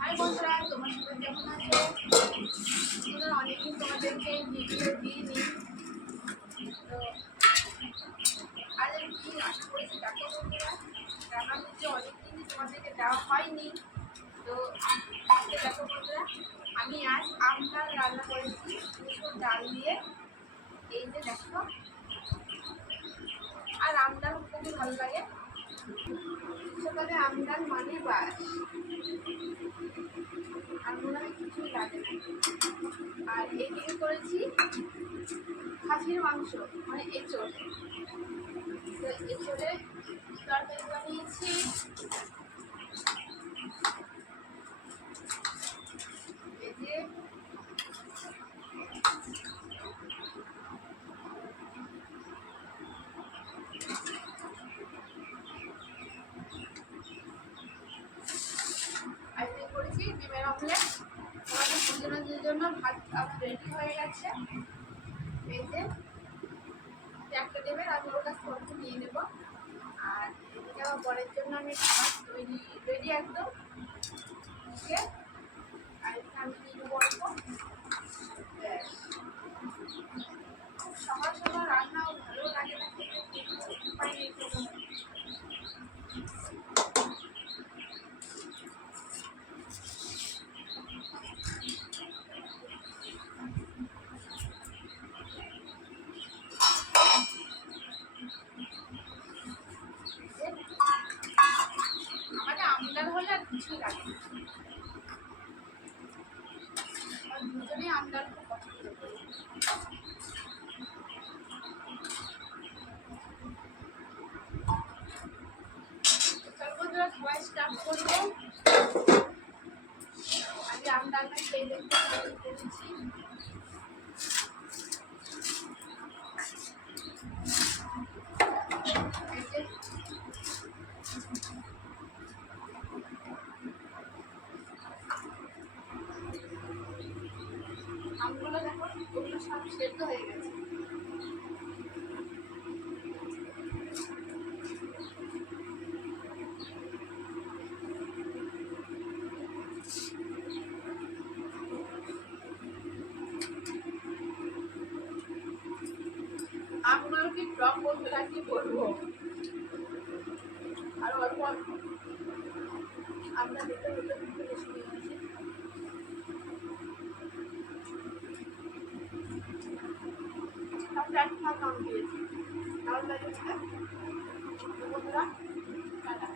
High বন্ধুরা, তোমার সবাই কেমন আছে? তোমরা অনেকদিন তোমাদেরকে ভিডিও দিইনি। তো আজ আমি কি আশা করেছি দেখো বন্ধুরা রান্না হচ্ছে অনেকদিনই তোমাদেরকে দেওয়া হয়নি। তো আজকে দেখো বন্ধুরা, আমি আজ আম ডাল রান্না করেছি, মুসুর ডাল দিয়ে। এই যে দেখো, আর আম ডাল খুবই ভালো লাগে। সকালে আম মানে বাস। আর মনে কিছুই লাগে না। আর এদিকে করেছি খাসির মাংস মানে এঁচড়। তো এঁচড়ে তরকারি বানিয়েছি এই যে আজকে করেছি ডিমের অমলেট আমাদের দুজনের জন্য ভাত রেডি হয়ে গেছে। এই একটা দেবে আমি ওর কাছ থেকে নিয়ে নেব। আর এদিকে বরের জন্য আমি তৈরি রেডি একদম। আর আমি নিয়ে নেব দুজনেই আমদার খুব করব আগে আমদারটা খেয়ে দেখতে করেছি এই যে আমগুলো দেখো ওগুলো সব সেদ্ধ হয়ে গেছে। আমগুলো কি টক বন্ধুরা কি করব আর অল্প আমরা দেখতে দিয়েছি দারুণ লাগছে বন্ধুরা টাটা